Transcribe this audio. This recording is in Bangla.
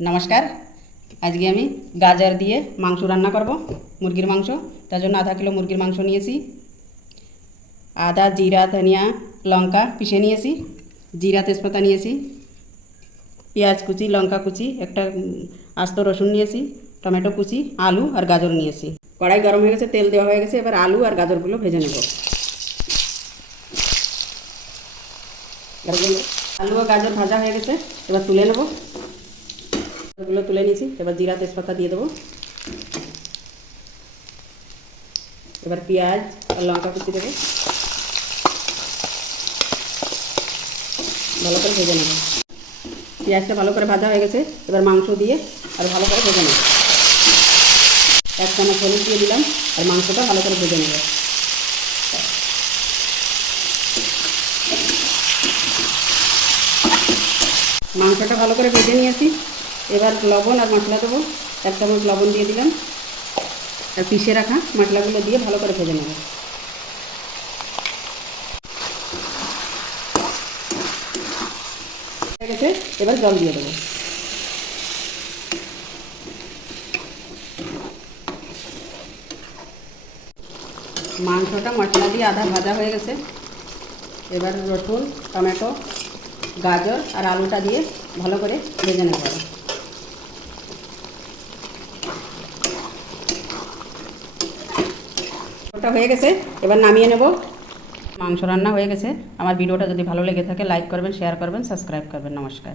নমস্কার। আজকে আমি গাজর দিয়ে মাংস রান্না করব, মুরগির মাংস। তার জন্য আধা কিলো মুরগির মাংস নিয়েছি। আদা, জিরা, ধনিয়া, লঙ্কা পিষে নিয়েছি। জিরা, তেজপাতা নিয়েছি। পেঁয়াজ কুচি, লঙ্কা কুচি, একটা আস্ত রসুন নিয়েছি, টমেটো কুচি, আলু আর গাজর নিয়েছি। কড়াই গরম হয়ে গেছে, তেল দেওয়া হয়ে গেছে। এবার আলু আর গাজরগুলো ভেজে নেব। আলু আর গাজর ভাজা হয়ে গেছে, এবার তুলে নেব। এগুলো তুলে নিয়েছি। এবার জিরা, তেজপাতা দিয়ে দেবো। এবার পেঁয়াজ আর লঙ্কা কুচি দেবো, ভালো করে ভেজে নেব। পেঁয়াজটা ভালো করে ভাজা হয়ে গেছে, এবার মাংস দিয়ে আর ভালো করে ভেজে নেব। 1 চামচ হলুদ দিয়ে দিলাম আর মাংসটা ভালো করে ভেজে নেব। মাংসটা ভালো করে ভেজে নিয়েছি। এবার লবণ আর মশলা দেবো। 1 চামচ লবণ দিয়ে দিলাম আর পিষে রাখা মশলাগুলো দিয়ে ভালো করে ভেজে নেব। হয়ে গেছে, এবার জল দিয়ে দেবো। মাংসটা মশলা দিয়ে আধা ভাজা হয়ে গেছে। এবার রসুন, টমেটো, গাজর আর আলুটা দিয়ে ভালো করে ভেজে নেব। ওটা হয়ে গেছে, এবার নামিয়ে নেব। মাংস রান্না হয়ে গেছে। আমার ভিডিওটা যদি ভালো লেগে থাকে লাইক করবেন, শেয়ার করবেন, সাবস্ক্রাইব করবেন। নমস্কার।